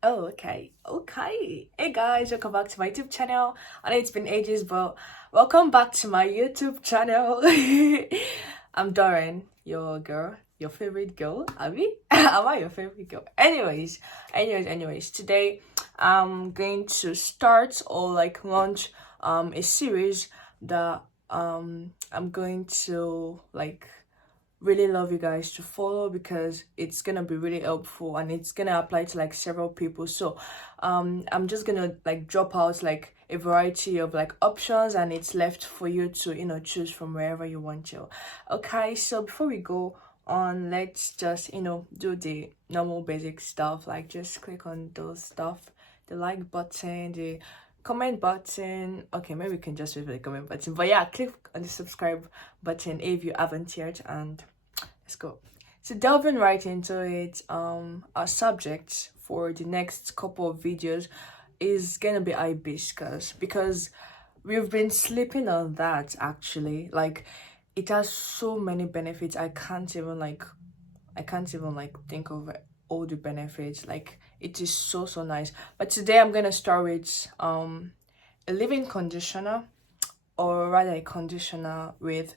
Oh, okay. Hey guys, welcome back to my YouTube channel. I know it's been ages, but welcome back to my YouTube channel. I'm Doreen, your girl, your favorite girl. Abby, am I your favorite girl? Anyways. Today, I'm going to start or like launch a series that I'm going to like really love you guys to follow because it's gonna be really helpful and it's gonna apply to like several people. So I'm just gonna like drop out like a variety of like options, and it's left for you to choose from wherever you want to. Okay, so before we go on, let's just do the normal basic stuff, like just click on those stuff, the like button, the comment button. Okay, maybe we can just wait for the comment button, but yeah, click on the subscribe button if you haven't yet, and let's go. So delving right into it, our subject for the next couple of videos is gonna be hibiscus, because we've been sleeping on that actually. Like, it has so many benefits. I can't even like think of all the benefits. Like, it is so nice. But today I'm gonna start with a leave-in conditioner, or rather a conditioner with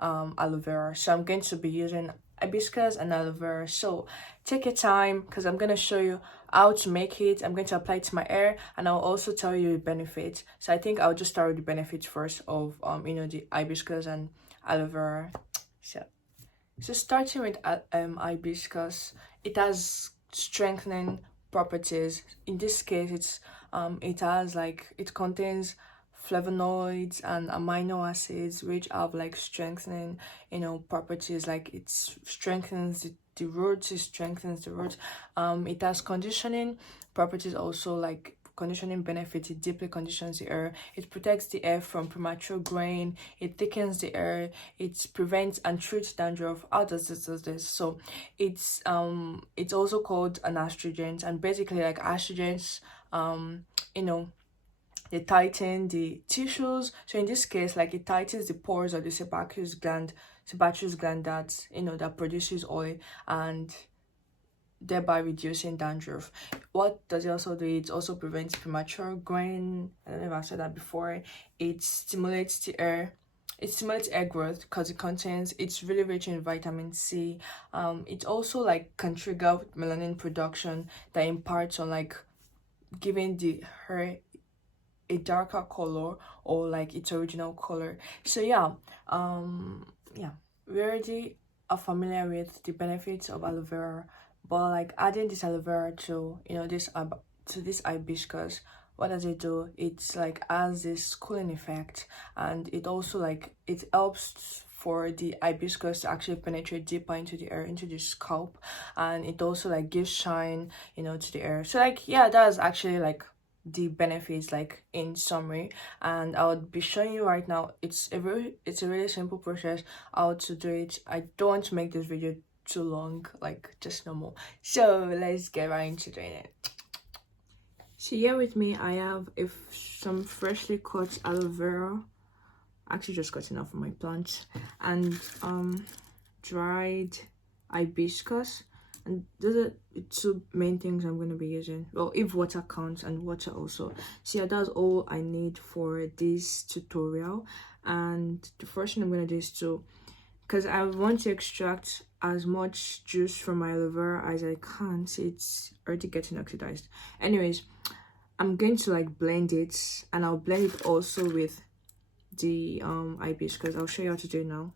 aloe vera. So I'm going to be using hibiscus and aloe vera. So take your time, because I'm going to show you how to make it. I'm going to apply it to my hair, and I'll also tell you the benefits. So I think I'll just start with the benefits first of the hibiscus and aloe vera. So starting with hibiscus, it has strengthening properties. In this case, it contains flavonoids and amino acids, which have like strengthening properties. Like, it strengthens the roots, it has conditioning properties also. Like, conditioning benefits, it deeply conditions the hair, it protects the hair from premature graying, it thickens the hair, it prevents and treats dandruff. How does this? So it's also called an estrogen, and basically, like, estrogens, they tighten the tissues. So in this case, like, it tightens the pores of the sebaceous gland that produces oil, and thereby reducing dandruff. What does it also do? It also prevents premature growing. I don't know if I said that before. It stimulates hair growth because it's really rich in vitamin C. It also like can trigger melanin production that imparts on like giving the hair a darker color, or like its original color. So yeah, we already are familiar with the benefits of aloe vera, but like adding this aloe vera to this hibiscus, what does it do? It's like has this cooling effect, and it also like it helps for the hibiscus to actually penetrate deeper into the hair, into the scalp, and it also like gives shine to the hair. So like, yeah, that's actually like the benefits, like, in summary, and I'll be showing you right now. It's a really simple process how to do it. I don't want to make this video too long, like just normal. So let's get right into doing it. So here with me I have some freshly cut aloe vera, actually just cutting off from my plant, and dried hibiscus. And those are the two main things I'm going to be using. Well, if water counts, and water also. So yeah, that's all I need for this tutorial. And the first thing I'm going to do is because I want to extract as much juice from my aloe vera as I can. See, it's already getting oxidized. Anyways, I'm going to like blend it, and I'll blend it also with the hibiscus. I'll show you how to do it now.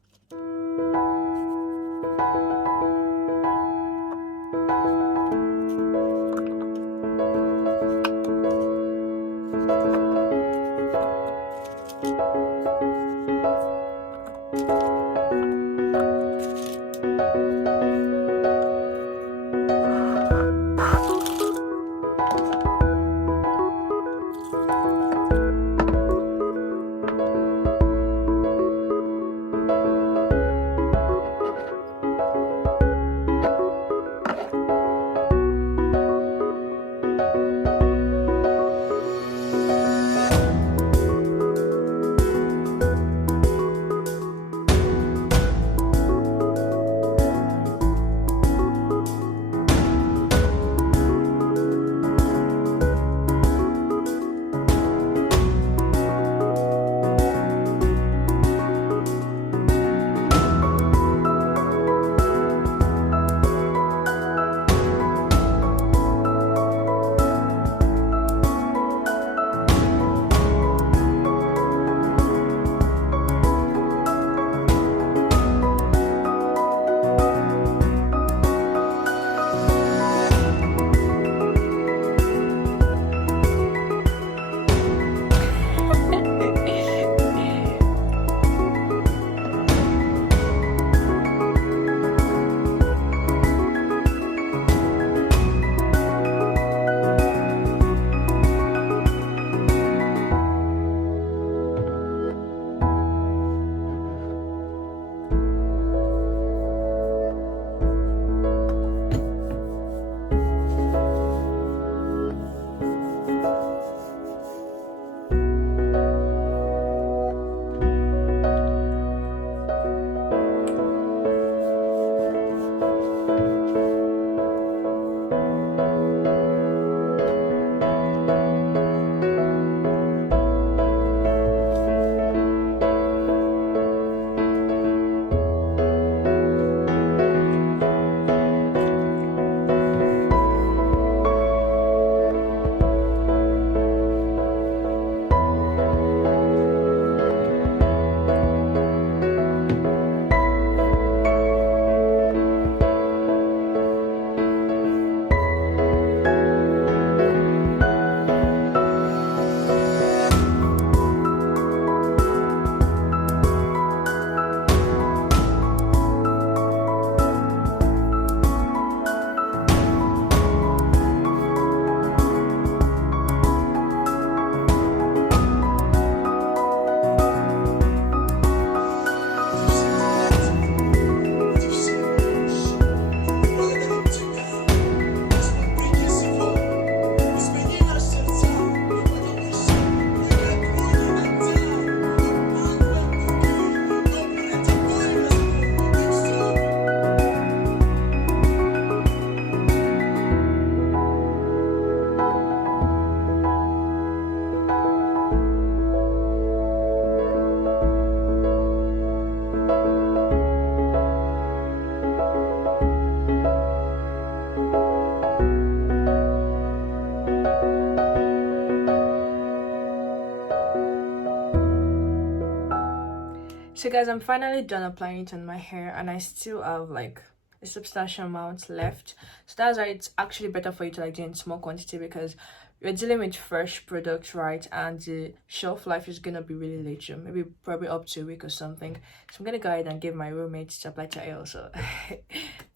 So guys, I'm finally done applying it on my hair, and I still have like a substantial amount left. So that's why it's actually better for you to like do in small quantity, because you're dealing with fresh products, right? And the shelf life is gonna be really late, maybe probably up to a week or something. So I'm gonna go ahead and give my roommate to apply to hair also.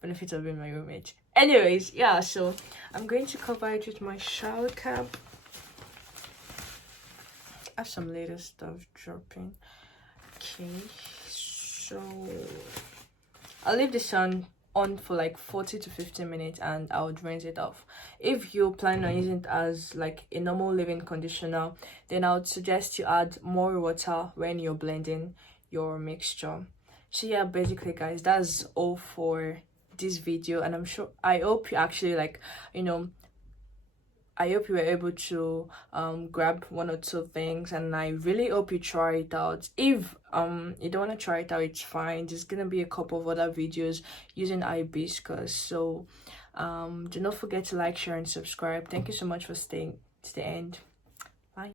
Benefit of being my roommate. Anyways, yeah, so I'm going to cover it with my shower cap. I have some latest stuff dropping. Okay, so I'll leave this on for like 40 to 50 minutes and I'll rinse it off. If you plan on using it as like a normal leave-in conditioner, then I would suggest you add more water when you're blending your mixture. So yeah, basically guys, that's all for this video, and I hope you actually like, I hope you were able to grab one or two things, and I really hope you try it out. If you don't want to try it out, it's fine. There's gonna be a couple of other videos using hibiscus, so do not forget to like, share and subscribe. Thank you so much for staying to the end.